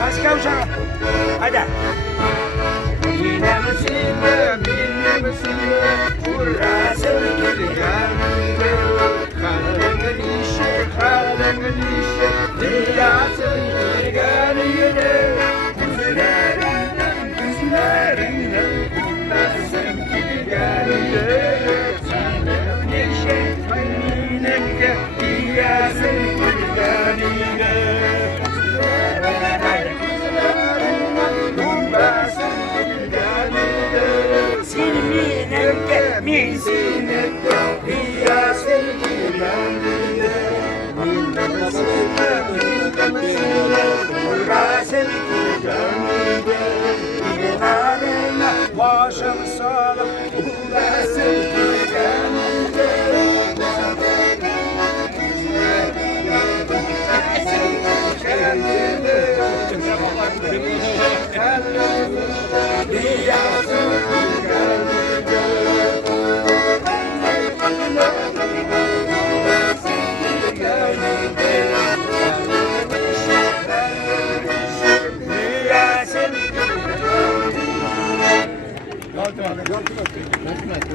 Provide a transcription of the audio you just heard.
Başka uşağı. Hadi. Yine misinle, yine misinle, burası gelgende. Kalbin işi, dünyası gelgende. Güzlerinden, nasıl gelgende. Sanırım neşe, aynenke, dünyası gelgende. Başım sağlam, uğraşım kendine.